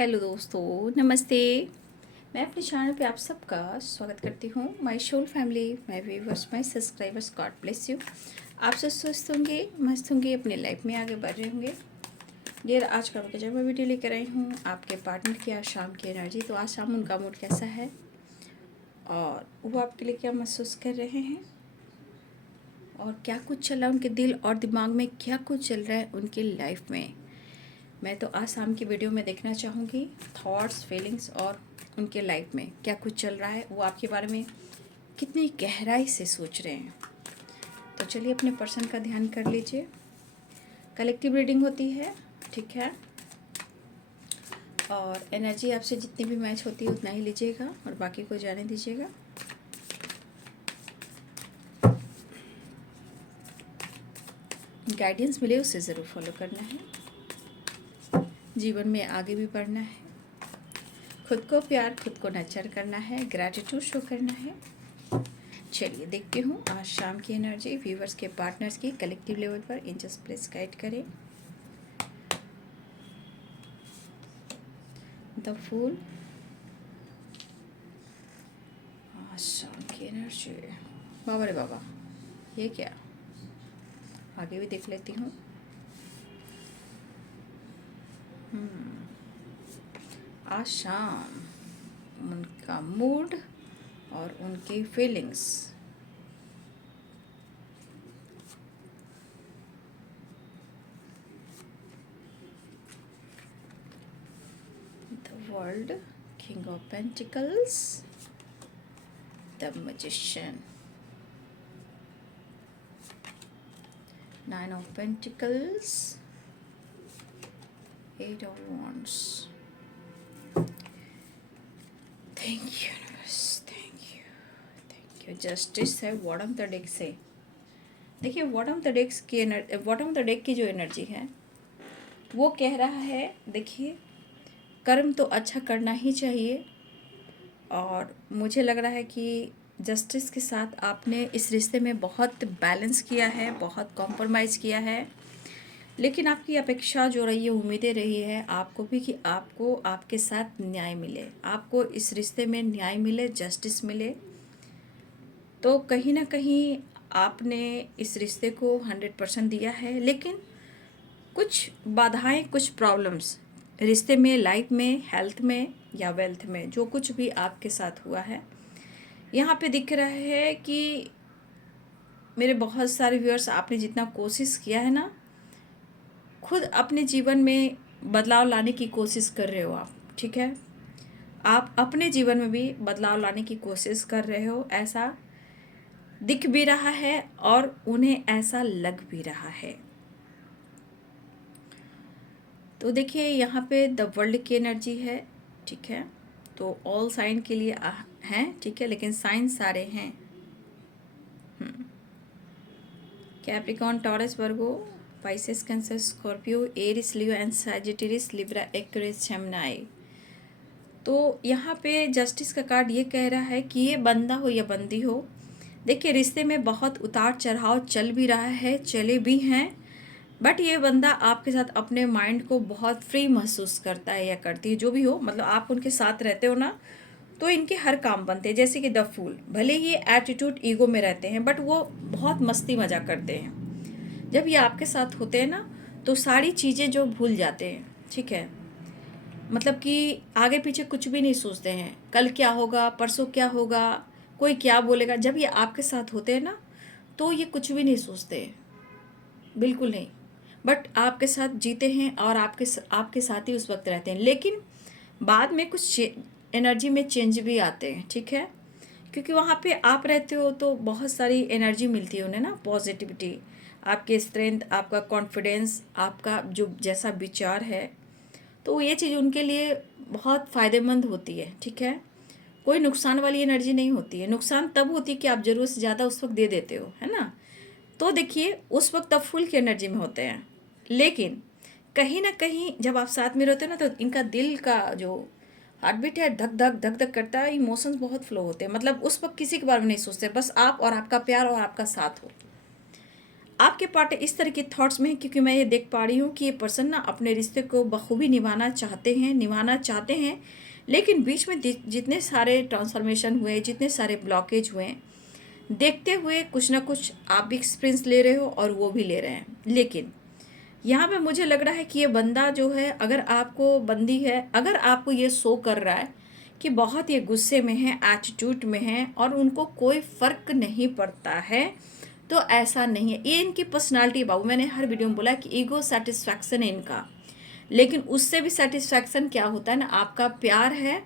Hello दोस्तों, नमस्ते। मैं अपने चैनल पे आप सबका स्वागत करती हूँ। My soul family, my viewers, my subscribers, God bless you. आप सब स्वस्थ होंगे, मस्त होंगे, अपने लाइफ में आगे बढ़ रहे होंगे। डियर, आज का जब मैं वीडियो लेकर आई हूँ आपके पार्टनर की आज शाम की एनर्जी। तो आज शाम उनका मूड कैसा है और वो आपके लिए क्या महसूस कर रहे हैं और क्या कुछ चल रहा है उनके दिल और दिमाग में, क्या कुछ चल रहा है उनकी लाइफ में। मैं तो आज शाम की वीडियो में देखना चाहूँगी थॉट्स, फीलिंग्स और उनके लाइफ में क्या कुछ चल रहा है, वो आपके बारे में कितनी गहराई से सोच रहे हैं। तो चलिए अपने पर्सन का ध्यान कर लीजिए। कलेक्टिव रीडिंग होती है, ठीक है, और एनर्जी आपसे जितनी भी मैच होती है उतना ही लीजिएगा और बाकी को जाने दीजिएगा। गाइडेंस मिले उसे ज़रूर फॉलो करना है, जीवन में आगे भी बढ़ना है, खुद को प्यार, खुद को नर्चर करना है, ग्रैटिट्यूड शो करना है। चलिए देखती हूँ आज शाम की एनर्जी व्यूवर्स के पार्टनर्स की कलेक्टिव लेवल पर। एंजल्स प्लीज गाइड करें। द फूल, आज शाम की एनर्जी। बाबा रे बाबा, ये क्या, आगे भी देख लेती हूँ। आज शाम उनका मूड और उनकी feelings. The world, king of pentacles, the magician, nine of pentacles, eight of wands। Thank you universe, thank you. Justice है बॉटम द डेक से। देखिए बॉटम द डेक्स की बॉटम द डेक की जो एनर्जी है वो कह रहा है, देखिए कर्म तो अच्छा करना ही चाहिए और मुझे लग रहा है कि जस्टिस के साथ आपने इस रिश्ते में बहुत बैलेंस किया है, बहुत कॉम्प्रोमाइज़ किया है। लेकिन आपकी अपेक्षा जो रही है, उम्मीदें रही है आपको भी कि आपको आपके साथ न्याय मिले, आपको इस रिश्ते में न्याय मिले, जस्टिस मिले। तो कहीं ना कहीं आपने इस रिश्ते को 100% दिया है, लेकिन कुछ बाधाएं, कुछ प्रॉब्लम्स रिश्ते में, लाइफ में, हेल्थ में या वेल्थ में, जो कुछ भी आपके साथ हुआ है, यहाँ पे दिख रहा है कि मेरे बहुत सारे व्यूअर्स, आपने जितना कोशिश किया है ना, खुद अपने जीवन में बदलाव लाने की कोशिश कर रहे हो आप, ठीक है। आप अपने जीवन में भी बदलाव लाने की कोशिश कर रहे हो, ऐसा दिख भी रहा है और उन्हें ऐसा लग भी रहा है। तो देखिए यहाँ पे द वर्ल्ड की एनर्जी है, ठीक है। तो ऑल साइन के लिए हैं, ठीक है, लेकिन साइन सारे हैं। Capricorn, Taurus, Virgo, Pisces, Cancer, Scorpio, Aries, Leo and Sagittarius, Libra, Aquarius, Gemini. तो यहाँ पे जस्टिस का कार्ड ये कह रहा है कि ये बंदा हो या बंदी हो, देखिए रिश्ते में बहुत उतार चढ़ाव चल भी रहा है, चले भी हैं, बट ये बंदा आपके साथ अपने माइंड को बहुत फ्री महसूस करता है या करती है, जो भी हो, मतलब आप उनके साथ रहते हो ना, तो इनके हर काम बनते हैं। जैसे कि द फूल, भले ही एटीट्यूड, ईगो में रहते हैं, बट वो बहुत मस्ती मजा करते हैं। जब ये आपके साथ होते हैं ना, तो सारी चीज़ें जो भूल जाते हैं, ठीक है, मतलब कि आगे पीछे कुछ भी नहीं सोचते हैं, कल क्या होगा, परसों क्या होगा, कोई क्या बोलेगा। जब ये आपके साथ होते हैं ना, तो ये कुछ भी नहीं सोचते हैं, बिल्कुल नहीं। बट आपके साथ जीते हैं और आपके साथ ही उस वक्त रहते हैं। लेकिन बाद में कुछ एनर्जी में चेंज भी आते हैं, ठीक है, क्योंकि वहाँ पे आप रहते हो तो बहुत सारी एनर्जी मिलती है उन्हें ना, पॉजिटिविटी, आपके स्ट्रेंथ, आपका कॉन्फिडेंस, आपका जो जैसा विचार है, तो ये चीज़ उनके लिए बहुत फ़ायदेमंद होती है, ठीक है। कोई नुकसान वाली एनर्जी नहीं होती है। नुकसान तब होती है कि आप ज़रूरत से ज़्यादा उस वक्त दे देते हो, है ना। तो देखिए उस वक्त आप फुल की एनर्जी में होते हैं, लेकिन कहीं ना कहीं जब आप साथ में रहते हो ना, तो इनका दिल का जो हार्ट बीट है, धक धक धक धक करता है, इमोशंस बहुत फ्लो होते हैं। मतलब उस वक्त किसी के बारे में नहीं सोचते, बस आप और आपका प्यार और आपका साथ हो। आपके पार्टनर इस तरह के थॉट्स में है, क्योंकि मैं ये देख पा रही हूँ कि ये पर्सन ना अपने रिश्ते को बखूबी निभाना चाहते हैं, लेकिन बीच में जितने सारे ट्रांसफॉर्मेशन हुए, जितने सारे ब्लॉकेज हुए, देखते हुए कुछ ना कुछ आप भी एक्सपीरियंस ले रहे हो और वो भी ले रहे हैं। लेकिन यहाँ पे मुझे लग रहा है कि ये बंदा जो है, अगर आपको बंदी है, अगर आपको ये शो कर रहा है कि बहुत ये गुस्से में है, एटीट्यूड में है और उनको कोई फ़र्क नहीं पड़ता है, तो ऐसा नहीं है। ये इनकी पर्सनालिटी बाबू, मैंने हर वीडियो में बोला कि ईगो सेटिस्फैक्शन है इनका, लेकिन उससे भी सेटिस्फैक्शन क्या होता है ना, आपका प्यार है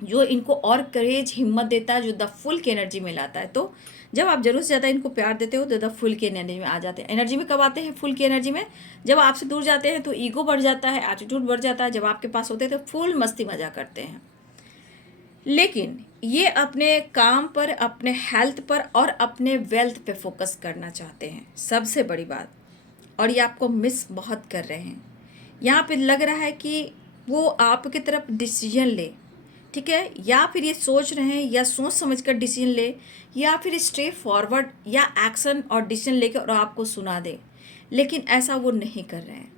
जो इनको और करेज, हिम्मत देता है, जो द फुल की एनर्जी में लाता है। तो जब आप ज़रूरत से ज़्यादा इनको प्यार देते हो तो द फुल की एनर्जी में आ जाते हैं। एनर्जी में कब आते हैं? फुल की एनर्जी में। जब आपसे दूर जाते हैं तो ईगो बढ़ जाता है, एटीट्यूड बढ़ जाता है। जब आपके पास होते हैं तो फुल मस्ती मजा करते हैं। लेकिन ये अपने काम पर, अपने हेल्थ पर और अपने वेल्थ पे फोकस करना चाहते हैं, सबसे बड़ी बात। और ये आपको मिस बहुत कर रहे हैं। यहाँ पे लग रहा है कि वो आपकी तरफ डिसीजन ले, ठीक है, या फिर ये सोच रहे हैं या सोच समझकर डिसीजन ले, या फिर स्ट्रे फॉरवर्ड या एक्शन और डिसीजन लेकर और आपको सुना दे। लेकिन ऐसा वो नहीं कर रहे हैं,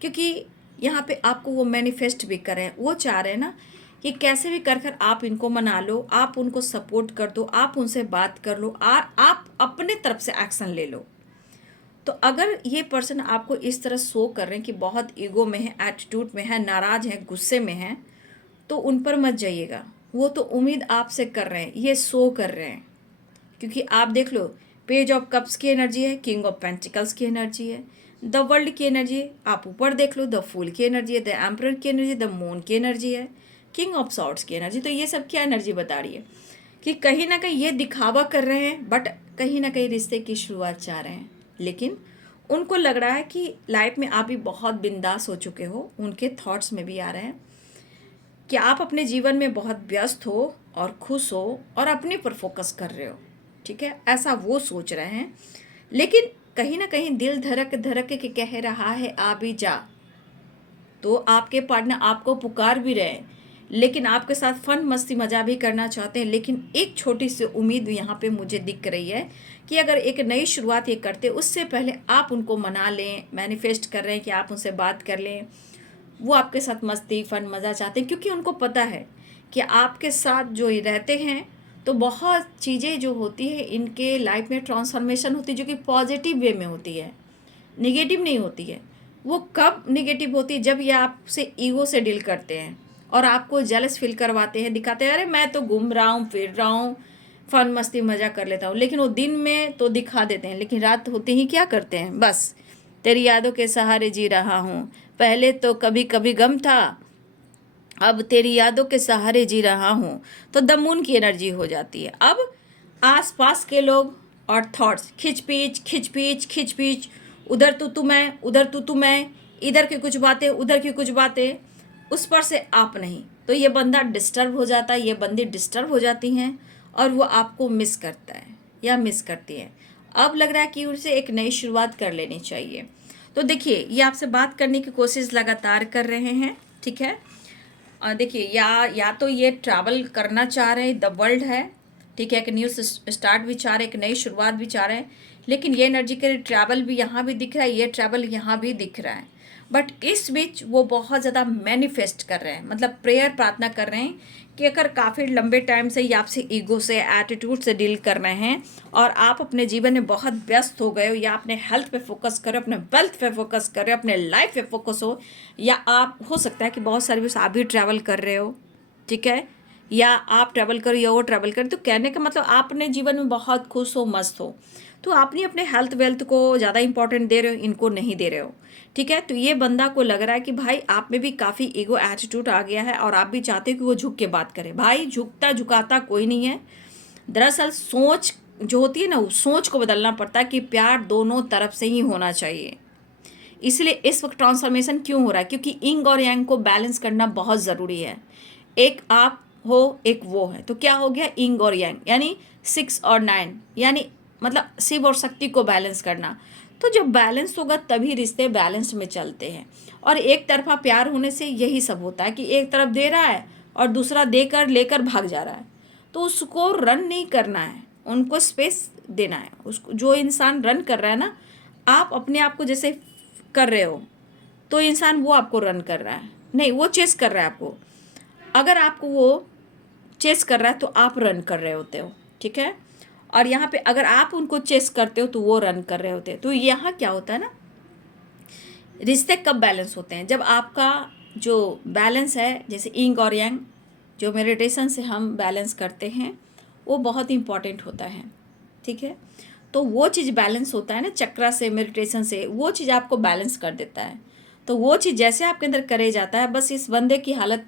क्योंकि यहाँ पे आपको वो मैनिफेस्ट भी कर रहे हैं। वो चाह रहे हैं ना कि कैसे भी कर आप इनको मना लो, आप उनको सपोर्ट कर दो, आप उनसे बात कर लो और आप अपने तरफ से एक्शन ले लो। तो अगर ये पर्सन आपको इस तरह शो कर रहे हैं कि बहुत ईगो में है, एटीट्यूड में है, नाराज है, गुस्से में है, तो उन पर मत जाइएगा। वो तो उम्मीद आपसे कर रहे हैं, ये शो कर रहे हैं। क्योंकि आप देख लो, पेज ऑफ कप्स की एनर्जी है, किंग ऑफ पेंटिकल्स की एनर्जी है, द वर्ल्ड की एनर्जी है। आप ऊपर देख लो, द फूल की एनर्जी है, द एम्परर की एनर्जी, द मून की एनर्जी है, किंग ऑफ सॉर्ड्स की एनर्जी। तो ये सब क्या एनर्जी बता रही है कि कहीं ना कहीं ये दिखावा कर रहे हैं, बट कहीं ना कहीं रिश्ते की शुरुआत चाह रहे हैं। लेकिन उनको लग रहा है कि लाइफ में आप भी बहुत बिंदास हो चुके हो। उनके थॉट्स में भी आ रहे हैं कि आप अपने जीवन में बहुत व्यस्त हो और खुश हो और अपने पर फोकस कर रहे हो, ठीक है, ऐसा वो सोच रहे हैं। लेकिन कहीं ना कहीं दिल धड़क धड़क के कह रहा है आ भी जा। तो आपके पार्टनर आपको पुकार भी रहे हैं, लेकिन आपके साथ फन मस्ती मजा भी करना चाहते हैं। लेकिन एक छोटी सी उम्मीद यहाँ पे मुझे दिख रही है कि अगर एक नई शुरुआत ये करते, उससे पहले आप उनको मना लें। मैनिफेस्ट कर रहे हैं कि आप उनसे बात कर लें, वो आपके साथ मस्ती फन मज़ा चाहते हैं, क्योंकि उनको पता है कि आपके साथ जो ये रहते हैं तो बहुत चीज़ें जो होती है इनके लाइफ में ट्रांसफॉर्मेशन होती है, जो कि पॉजिटिव वे में होती है, निगेटिव नहीं होती है। वो कब निगेटिव होती है? जब ये आपसे ईगो से डील करते हैं और आपको जेलस फील करवाते हैं, दिखाते हैं अरे मैं तो घूम रहा हूँ, फिर रहा हूँ, फन मस्ती मज़ा कर लेता हूँ। लेकिन वो दिन में तो दिखा देते हैं, लेकिन रात होते ही क्या करते हैं? बस तेरी यादों के सहारे जी रहा हूँ, पहले तो कभी कभी गम था, अब तेरी यादों के सहारे जी रहा हूँ। तो द मून की एनर्जी हो जाती है। अब आसपास के लोग और थॉट्स, खिचपीच, उधर तू मैं, उधर तू मैं, इधर की कुछ बातें, उधर की कुछ बातें, उस पर से आप नहीं। तो ये बंदा डिस्टर्ब हो जाता है, ये बंदी डिस्टर्ब हो जाती हैं और वो आपको मिस करता है या मिस करती है। अब लग रहा है कि उनसे एक नई शुरुआत कर लेनी चाहिए। तो देखिए, ये आपसे बात करने की कोशिश लगातार कर रहे हैं, ठीक है। और देखिए, या तो ये ट्रैवल करना चाह रहे हैं, द वर्ल्ड है, ठीक है, एक न्यू स्टार्ट भी चाह रहे हैं, एक नई शुरुआत भी चाह रहे हैं। लेकिन ये एनर्जी के ट्रैवल भी यहाँ भी दिख रहा है, ये ट्रैवल यहाँ भी दिख रहा है। बट इस बीच वो बहुत ज़्यादा मैनिफेस्ट कर रहे हैं, मतलब प्रेयर प्रार्थना कर रहे हैं कि अगर काफ़ी लंबे टाइम से ये आपसे ईगो से, एटीट्यूड से डील कर रहे हैं और आप अपने जीवन में बहुत व्यस्त हो गए हो, या अपने हेल्थ पे फोकस करो, अपने वेल्थ पे फोकस करो, अपने लाइफ पे फोकस हो, या आप हो सकता है कि बहुत सारी आप भी ट्रैवल कर रहे हो, ठीक है, या आप ट्रैवल करो या वो ट्रैवल करो। तो कहने का मतलब आप अपने जीवन में बहुत खुश हो, मस्त हो, तो आप नहीं अपने हेल्थ वेल्थ को ज़्यादा इंपॉर्टेंट दे रहे हो, इनको नहीं दे रहे हो, ठीक है। तो ये बंदा को लग रहा है कि भाई आप में भी काफ़ी ईगो एटीट्यूड आ गया है और आप भी चाहते हो कि वो झुक के बात करे। भाई झुकता झुकाता कोई नहीं है। दरअसल सोच जो होती है ना, उस सोच को बदलना पड़ता है कि प्यार दोनों तरफ से ही होना चाहिए। इसलिए इस वक्त ट्रांसफॉर्मेशन क्यों हो रहा है? क्योंकि इंग और यांग को बैलेंस करना बहुत ज़रूरी है। एक आप हो, एक वो है, तो क्या हो गया? इंग और यांग, यानी 6 और 9, यानी मतलब शिव और शक्ति को बैलेंस करना। तो जब बैलेंस होगा तभी रिश्ते बैलेंस में चलते हैं। और एक तरफा प्यार होने से यही सब होता है कि एक तरफ दे रहा है और दूसरा देकर लेकर भाग जा रहा है। तो उसको रन नहीं करना है, उनको स्पेस देना है। उसको जो इंसान रन कर रहा है ना, आप अपने आप को जैसे कर रहे हो तो इंसान वो आपको रन कर रहा है, नहीं वो चेस कर रहा है आपको। अगर आपको वो चेस कर रहा है तो आप रन कर रहे होते हो, ठीक है। और यहाँ पे अगर आप उनको चेस करते हो तो वो रन कर रहे होते हैं। तो यहाँ क्या होता है ना, रिश्ते कब बैलेंस होते हैं, जब आपका जो बैलेंस है, जैसे इंग और यांग जो मेडिटेशन से हम बैलेंस करते हैं वो बहुत इंपॉर्टेंट होता है, ठीक है। तो वो चीज़ बैलेंस होता है ना चक्रा से, मेडिटेशन से, वो चीज़ आपको बैलेंस कर देता है। तो वो चीज़ जैसे आपके अंदर करे जाता है, बस इस बंदे की हालत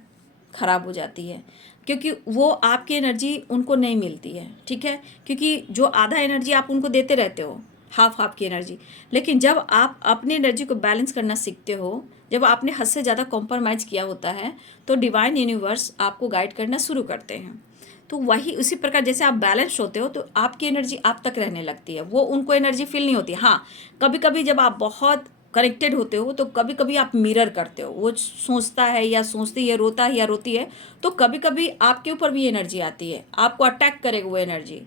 ख़राब हो जाती है, क्योंकि वो आपकी एनर्जी उनको नहीं मिलती है, ठीक है। क्योंकि जो आधा एनर्जी आप उनको देते रहते हो, हाफ हाफ की एनर्जी, लेकिन जब आप अपनी एनर्जी को बैलेंस करना सीखते हो, जब आपने हद से ज़्यादा कॉम्प्रोमाइज़ किया होता है, तो डिवाइन यूनिवर्स आपको गाइड करना शुरू करते हैं। तो वही उसी प्रकार जैसे आप बैलेंस होते हो तो आपकी एनर्जी आप तक रहने लगती है, वो उनको एनर्जी फील नहीं होती। हाँ, कभी कभी जब आप बहुत कनेक्टेड होते हो तो कभी कभी आप मिरर करते हो, वो सोचता है या सोचती है, रोता है या रोती है, तो कभी कभी आपके ऊपर भी एनर्जी आती है, आपको अटैक करेगा वो एनर्जी।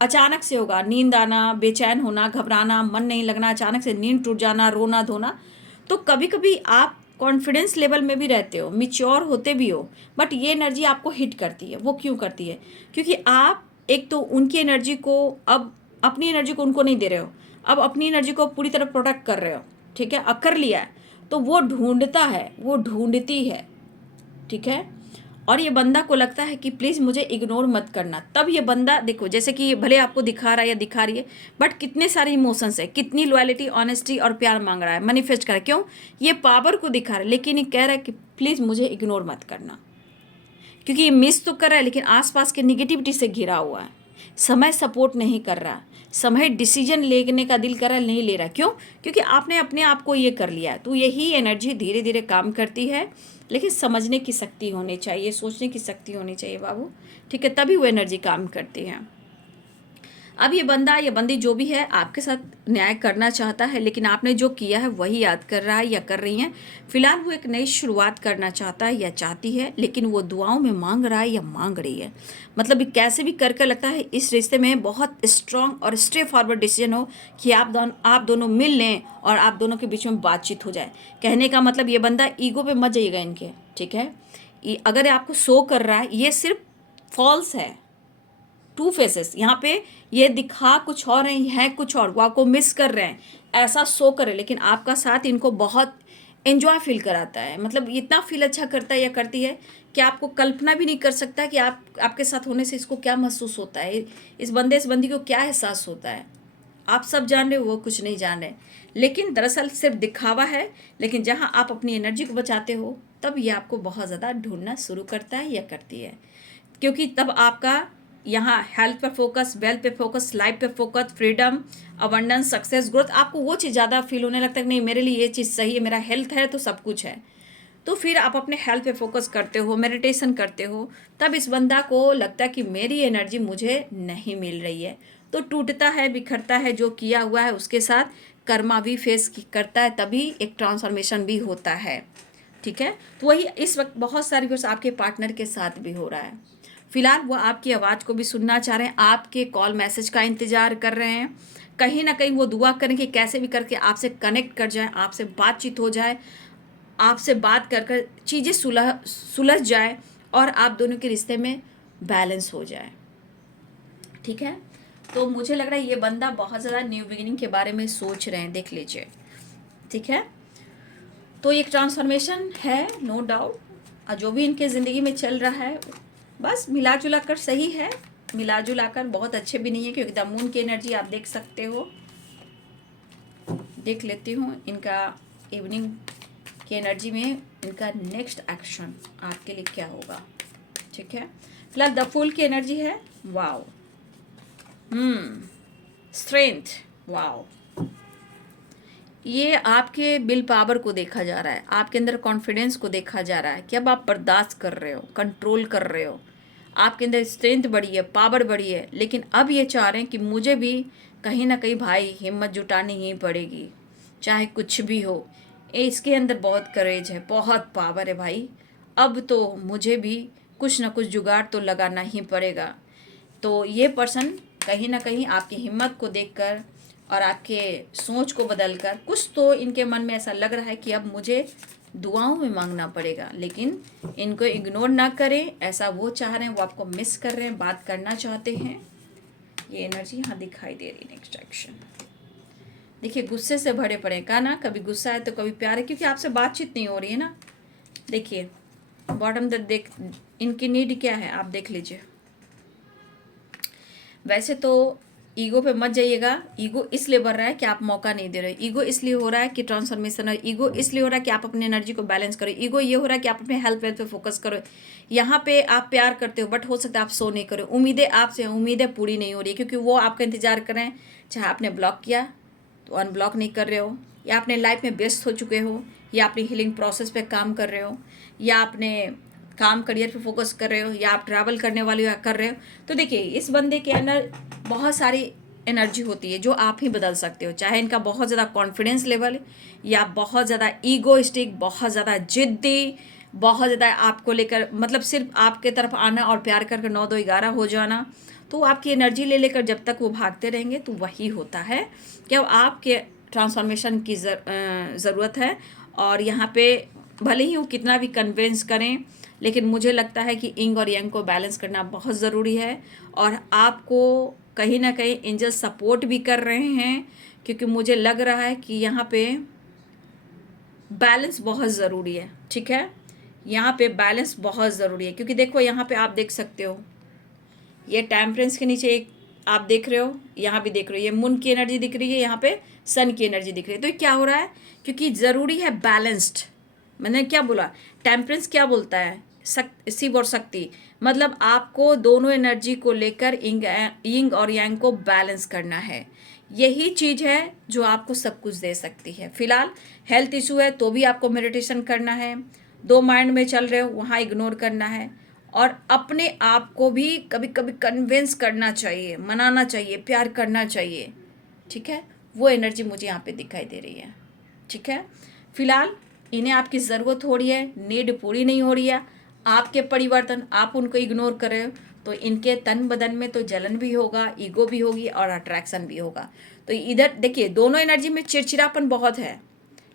अचानक से होगा, नींद आना, बेचैन होना, घबराना, मन नहीं लगना, अचानक से नींद टूट जाना, रोना धोना। तो कभी कभी आप कॉन्फिडेंस लेवल में भी रहते हो, मिच्योर होते भी हो, बट ये एनर्जी आपको हिट करती है। वो क्यों करती है? क्योंकि आप एक तो उनकी एनर्जी को, अब अपनी एनर्जी को उनको नहीं दे रहे हो, अब अपनी एनर्जी को पूरी तरह प्रोटेक्ट कर रहे हो, ठीक है, कर लिया है। तो वो ढूंढता है, वो ढूंढती है, ठीक है। और ये बंदा को लगता है कि प्लीज़ मुझे इग्नोर मत करना। तब ये बंदा देखो, जैसे कि भले आपको दिखा रहा है या दिखा रही है, बट कितने सारे इमोशंस है, कितनी लॉयल्टी, ऑनेस्टी और प्यार मांग रहा है, मैनिफेस्ट कर रहा है। क्यों? ये पावर को दिखा रहा है, लेकिन ये कह रहा है कि प्लीज़ मुझे इग्नोर मत करना। क्योंकि ये मिस तो कर रहा है, लेकिन आसपास के निगेटिविटी से घिरा हुआ है। समय सपोर्ट नहीं कर रहा, समय डिसीजन लेने का दिल कर रहा है, नहीं ले रहा। क्यों? क्योंकि आपने अपने आप को ये कर लिया है। तो यही एनर्जी धीरे धीरे काम करती है, लेकिन समझने की शक्ति होनी चाहिए, सोचने की शक्ति होनी चाहिए बाबू, ठीक है, तभी वो एनर्जी काम करती है। अब ये बंदा या बंदी जो भी है आपके साथ न्याय करना चाहता है, लेकिन आपने जो किया है वही याद कर रहा है या कर रही हैं। फिलहाल वो एक नई शुरुआत करना चाहता है या चाहती है, लेकिन वो दुआओं में मांग रहा है या मांग रही है। मतलब कैसे भी करके लगता है इस रिश्ते में बहुत स्ट्रांग और स्ट्रेट फॉरवर्ड डिसीजन हो कि आप दोनों मिल लें और आप दोनों के बीच में बातचीत हो जाए। कहने का मतलब ये बंदा ईगो पे मत जाइएगा इनके, ठीक है। अगर आपको शो कर रहा है, ये सिर्फ फॉल्स है, टू फेसेस। यहाँ पे ये दिखा कुछ और नहीं है, कुछ और, वो आपको मिस कर रहे हैं, ऐसा शो करे, लेकिन आपका साथ इनको बहुत एंजॉय फील कराता है। मतलब इतना फील अच्छा करता है या करती है कि आपको कल्पना भी नहीं कर सकता कि आपके साथ होने से इसको क्या महसूस होता है, इस बंदे इस बंदी को क्या एहसास होता है। आप सब जान रहे हो, वो कुछ नहीं जान रहे, लेकिन दरअसल सिर्फ दिखावा है। लेकिन जहाँ आप अपनी एनर्जी को बचाते हो, तब ये आपको बहुत ज़्यादा ढूंढना शुरू करता है या करती है। क्योंकि तब आपका यहाँ हेल्थ पे फोकस, वेल्थ पे फोकस, लाइफ पे focus, freedom, abundance, success, growth, आपको वो चीज़ ज़्यादा फील होने लगता है कि नहीं मेरे लिए ये चीज़ सही है, मेरा हेल्थ है तो सब कुछ है। तो फिर आप अपने हेल्थ पे फोकस करते हो, मेडिटेशन करते हो, तब इस बंदा को लगता है कि मेरी एनर्जी मुझे नहीं मिल रही है। तो टूटता है, बिखरता है, जो किया हुआ है उसके साथ कर्मा भी फेस करता है, तभी एक ट्रांसफॉर्मेशन भी होता है, ठीक है। तो वही इस वक्त बहुत सारी वर्ष आपके पार्टनर के साथ भी हो रहा है। फिलहाल वो आपकी आवाज़ को भी सुनना चाह रहे हैं, आपके कॉल मैसेज का इंतज़ार कर रहे हैं। कहीं ना कहीं वो दुआ करें कि कैसे भी करके आपसे कनेक्ट कर जाए, आपसे बातचीत हो जाए, आपसे बात कर कर चीज़ें सुलझ जाए और आप दोनों के रिश्ते में बैलेंस हो जाए, ठीक है। तो मुझे लग रहा है ये बंदा बहुत ज़्यादा न्यू बिगिनिंग के बारे में सोच रहे हैं, देख लीजिए, ठीक है। तो एक ट्रांसफॉर्मेशन है, नो डाउट। और जो भी इनके ज़िंदगी में चल रहा है बस मिला जुला कर सही है, मिला जुला कर बहुत अच्छे भी नहीं है, क्योंकि द मून की एनर्जी आप देख सकते हो। देख लेती हूँ इनका इवनिंग की एनर्जी में इनका नेक्स्ट एक्शन आपके लिए क्या होगा, ठीक है। फिलहाल द फूल की एनर्जी है, वाओ, स्ट्रेंथ, वाओ। ये आपके विल पावर को देखा जा रहा है, आपके अंदर कॉन्फिडेंस को देखा जा रहा है कि अब आप बर्दाश्त कर रहे हो, कंट्रोल कर रहे हो, आपके अंदर स्ट्रेंथ बढ़ी है, पावर बढ़ी है। लेकिन अब ये चाह रहे हैं कि मुझे भी कहीं ना कहीं भाई हिम्मत जुटानी ही पड़ेगी, चाहे कुछ भी हो। इसके अंदर बहुत करेज है, बहुत पावर है भाई। अब तो मुझे भी कुछ ना कुछ जुगाड़ तो लगाना ही पड़ेगा। तो ये पर्सन कहीं ना कहीं आपकी हिम्मत को देखकर और आपके सोच को बदलकर कुछ तो इनके मन में ऐसा लग रहा है कि अब मुझे दुआओं में मांगना पड़ेगा, लेकिन इनको इग्नोर ना करें, ऐसा वो चाह रहे हैं, वो आपको मिस कर रहे हैं, बात करना चाहते हैं। ये एनर्जी यहाँ दिखाई दे रही। नेक्स्ट एक्शन देखिए, गुस्से से भरे पड़े, कहा ना कभी गुस्सा है तो कभी प्यार है, क्योंकि आपसे बातचीत नहीं हो रही है ना। देखिए बॉटम तक देख, इनकी नीड क्या है आप देख लीजिए। वैसे तो ईगो पे मत जाइएगा, ईगो इसलिए बढ़ रहा है कि आप मौका नहीं दे रहे, ईगो इसलिए हो रहा है कि ट्रांसफॉर्मेशन है, ईगो इसलिए हो रहा है कि आप अपनी एनर्जी को बैलेंस करो, ईगो ये हो रहा है कि आप अपने हेल्थ वेल्थ पे फोकस करो। यहाँ पे आप प्यार करते हो, बट हो सकता है आप सो नहीं करो, उम्मीदें आपसे, उम्मीदें पूरी नहीं हो रही है, क्योंकि वो आपका इंतजार कर रहे हैं। चाहे आपने ब्लॉक किया तो अनब्लॉक नहीं कर रहे हो, या अपने लाइफ में व्यस्त हो चुके हो, या अपनी हीलिंग प्रोसेस पे काम कर रहे हो, या आपने काम करियर पे फोकस कर रहे हो, या आप ट्रैवल करने वाले कर रहे हो। तो देखिए इस बंदे के अंदर बहुत सारी एनर्जी होती है जो आप ही बदल सकते हो। चाहे इनका बहुत ज़्यादा कॉन्फिडेंस लेवल, या बहुत ज़्यादा ईगोइस्टिक, बहुत ज़्यादा जिद्दी, बहुत ज़्यादा आपको लेकर मतलब सिर्फ आपके तरफ आना और प्यार करके 9 2 11 हो जाना। तो आपकी एनर्जी ले लेकर जब तक वो भागते रहेंगे तो वही होता है कि अब आपके ट्रांसफॉर्मेशन की ज़रूरत है। और यहाँ पे भले ही वो कितना भी कन्विंस करें, लेकिन मुझे लगता है कि इंग और यांग को बैलेंस करना बहुत ज़रूरी है। और आपको कहीं ना कहीं एंजल सपोर्ट भी कर रहे हैं, क्योंकि मुझे लग रहा है कि यहाँ पे बैलेंस बहुत ज़रूरी है। ठीक है, यहाँ पे बैलेंस बहुत ज़रूरी है, क्योंकि देखो यहाँ पे आप देख सकते हो, ये टेम्परेंस के नीचे एक आप देख रहे हो, यहाँ भी देख रहे हो, ये मून की एनर्जी दिख रही है, यहाँ पे सन की एनर्जी दिख रही है। तो ये क्या हो रहा है, क्योंकि ज़रूरी है बैलेंस्ड। मैंने क्या बोला, टेम्परेंस क्या बोलता है, शिव और शक्ति, मतलब आपको दोनों एनर्जी को लेकर यिंग और यांग को बैलेंस करना है। यही चीज़ है जो आपको सब कुछ दे सकती है। फिलहाल हेल्थ इशू है तो भी आपको मेडिटेशन करना है, दो माइंड में चल रहे हो वहाँ इग्नोर करना है, और अपने आप को भी कभी कभी कन्विंस करना चाहिए, मनाना चाहिए, प्यार करना चाहिए। ठीक है, वो एनर्जी मुझे यहाँ पे दिखाई दे रही है। ठीक है, फिलहाल इन्हें आपकी ज़रूरत हो रही है, नीड पूरी नहीं हो रही है, आपके परिवर्तन, आप उनको इग्नोर कर रहे हो, तो इनके तन बदन में तो जलन भी होगा, ईगो भी होगी और अट्रैक्शन भी होगा। तो इधर देखिए दोनों एनर्जी में चिड़चिड़ापन बहुत है,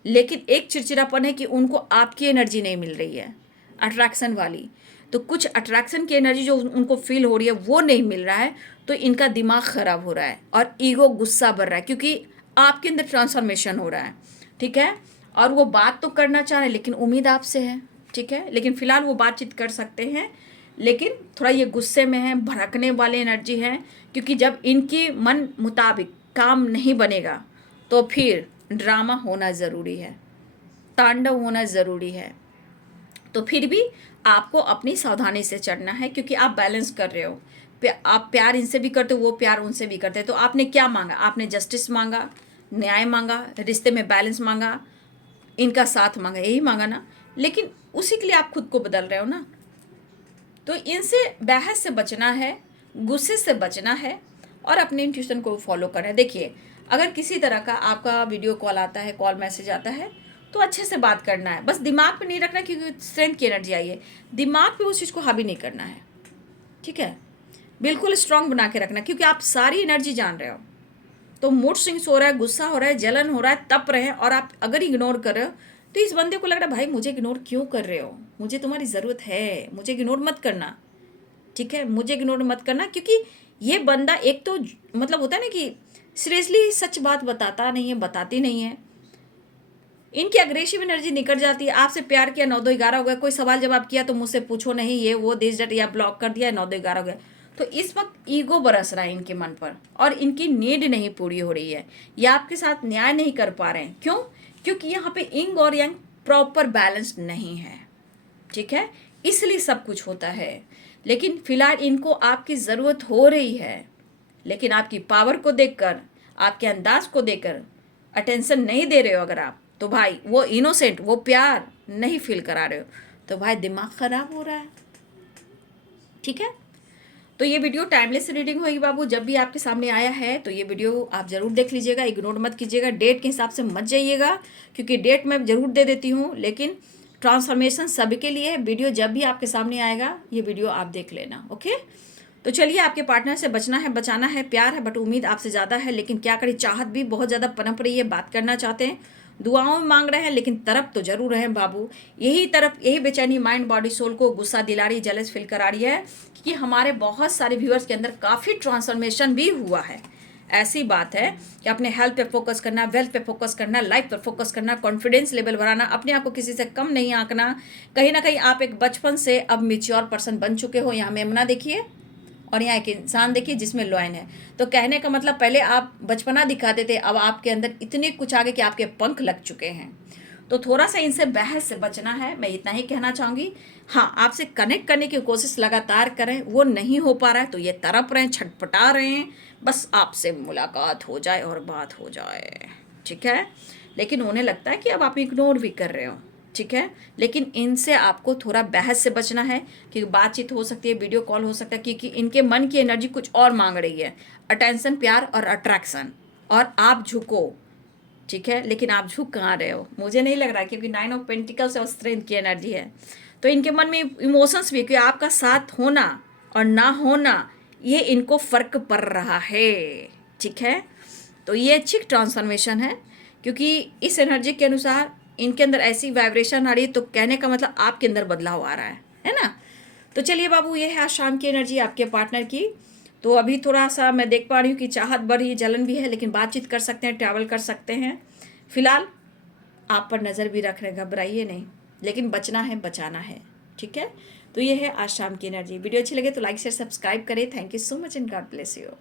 लेकिन एक चिड़चिड़ापन है कि उनको आपकी एनर्जी नहीं मिल रही है अट्रैक्शन वाली। तो कुछ अट्रैक्शन की एनर्जी जो उनको फील हो रही है वो नहीं मिल रहा है, तो इनका दिमाग ख़राब हो रहा है और ईगो गुस्सा बढ़ रहा है, क्योंकि आपके अंदर ट्रांसफॉर्मेशन हो रहा है। ठीक है, और वो बात तो करना चाह रहे हैं लेकिन उम्मीद आपसे है। ठीक है, लेकिन फिलहाल वो बातचीत कर सकते हैं, लेकिन थोड़ा ये गुस्से में है, भड़कने वाले एनर्जी है, क्योंकि जब इनकी मन मुताबिक काम नहीं बनेगा तो फिर ड्रामा होना ज़रूरी है, तांडव होना ज़रूरी है। तो फिर भी आपको अपनी सावधानी से चलना है, क्योंकि आप बैलेंस कर रहे हो, आप प्यार इनसे भी करते हो, वो प्यार उनसे भी करते हैं। तो आपने क्या मांगा, आपने जस्टिस मांगा, न्याय मांगा, रिश्ते में बैलेंस मांगा, इनका साथ मांगा, यही मांगा ना। लेकिन उसी के लिए आप खुद को बदल रहे हो ना। तो इनसे बहस से बचना है, गुस्से से बचना है, और अपने इंट्यूशन को फॉलो करना है। देखिए अगर किसी तरह का आपका वीडियो कॉल आता है, कॉल मैसेज आता है, तो अच्छे से बात करना है, बस दिमाग पे नहीं रखना, क्योंकि स्ट्रेंथ की एनर्जी आई है, दिमाग पे उस चीज़ को हावी नहीं करना है। ठीक है, बिल्कुल स्ट्रांग बना के रखना, क्योंकि आप सारी एनर्जी जान रहे हो। तो मूड स्विंग्स हो रहा है, गुस्सा हो रहा है, जलन हो रहा है, तप रहे हैं, और आप अगर इग्नोर कर रहे हो तो इस बंदे को लग रहा है भाई मुझे इग्नोर क्यों कर रहे हो, मुझे तुम्हारी ज़रूरत है, मुझे इग्नोर मत करना। ठीक है, मुझे इग्नोर मत करना, क्योंकि ये बंदा एक तो मतलब होता है ना कि सीरियसली सच बात बताता नहीं है, बताती नहीं है, इनकी अग्रेसिव एनर्जी निकल जाती है। आपसे प्यार किया, 9 2 11 हो गया, कोई सवाल जवाब किया तो मुझसे पूछो नहीं, ये वो दिस डट, या ब्लॉक कर दिया, 9 2 11 हो गया। तो इस वक्त ईगो बरस रहा है इनके मन पर, और इनकी नीड नहीं पूरी हो रही है, या आपके साथ न्याय नहीं कर पा रहे हैं। क्यों? क्योंकि यहाँ पे इंग और यांग प्रॉपर बैलेंस नहीं है। ठीक है, इसलिए सब कुछ होता है। लेकिन फिलहाल इनको आपकी ज़रूरत हो रही है, लेकिन आपकी पावर को देखकर, आपके अंदाज को देखकर अटेंशन नहीं दे रहे हो अगर आप, तो भाई वो इनोसेंट, वो प्यार नहीं फील करा रहे हो, तो भाई दिमाग ख़राब हो रहा है। ठीक है, तो ये वीडियो टाइमलेस रीडिंग होगी बाबू, जब भी आपके सामने आया है तो ये वीडियो आप ज़रूर देख लीजिएगा, इग्नोर मत कीजिएगा, डेट के हिसाब से मत जाइएगा, क्योंकि डेट मैं ज़रूर दे देती हूँ, लेकिन ट्रांसफॉर्मेशन सबके लिए है। वीडियो जब भी आपके सामने आएगा ये वीडियो आप देख लेना। ओके, तो चलिए, आपके पार्टनर से बचना है, बचाना है, प्यार है बट उम्मीद आपसे ज़्यादा है, लेकिन क्या करें, चाहत भी बहुत ज़्यादा पनप रही है, बात करना चाहते हैं, दुआओं में मांग रहे हैं, लेकिन तरफ तो जरूर हैं बाबू। यही बेचैनी माइंड बॉडी सोल को गुस्सा दिला रही, जेलस फील करा रही है कि हमारे बहुत सारे व्यूअर्स के अंदर काफ़ी ट्रांसफॉर्मेशन भी हुआ है। ऐसी बात है कि अपने हेल्थ पे फोकस करना, वेल्थ पे फोकस करना, लाइफ पर फोकस करना, कॉन्फिडेंस लेवल बढ़ाना, अपने आप को किसी से कम नहीं आंकना। कहीं ना कहीं आप एक बचपन से अब मेच्योर पर्सन बन चुके हो। यहाँ मेमना देखिए और यहाँ एक इंसान देखिए जिसमें लॉयन है। तो कहने का मतलब, पहले आप बचपना दिखाते थे, अब आपके अंदर इतने कुछ आगे कि आपके पंख लग चुके हैं। तो थोड़ा सा इनसे बहस से बचना है, मैं इतना ही कहना चाहूँगी। हाँ, आपसे कनेक्ट करने की कोशिश लगातार करें, वो नहीं हो पा रहा है तो ये तड़प रहे हैं, छटपटा रहे हैं, बस आपसे मुलाकात हो जाए और बात हो जाए, ठीक है। लेकिन उन्हें लगता है कि अब आप इग्नोर भी कर रहे हो, ठीक है। लेकिन इनसे आपको थोड़ा बहस से बचना है, कि बातचीत हो सकती है, वीडियो कॉल हो सकता है, क्योंकि इनके मन की एनर्जी कुछ और मांग रही है, अटेंशन, प्यार और अट्रैक्शन, और आप झुको, ठीक है। लेकिन आप झुक कहाँ रहे हो, मुझे नहीं लग रहा है, क्योंकि 9 ऑफ पेंटिकल्स और स्ट्रेंथ की एनर्जी है। तो इनके मन में इमोशंस भी, कि आपका साथ होना और ना होना, ये इनको फर्क पड़ रहा है, ठीक है। तो ये अच्छी ट्रांसफॉर्मेशन है, क्योंकि इस एनर्जी के अनुसार इनके अंदर ऐसी वाइब्रेशन आ रही है, तो कहने का मतलब आपके अंदर बदलाव आ रहा है ना। तो चलिए बाबू, ये है आज शाम की एनर्जी आपके पार्टनर की। तो अभी थोड़ा सा मैं देख पा रही हूँ कि चाहत बढ़ी, जलन भी है, लेकिन बातचीत कर सकते हैं, ट्रैवल कर सकते हैं। फिलहाल आप पर नज़र भी रख रहे हैं, घबराइए नहीं, लेकिन बचना है, बचाना है, ठीक है। तो ये है आज शाम की एनर्जी। वीडियो अच्छी लगे तो लाइक शेयर सब्सक्राइब करें। Thank you so much and God bless you.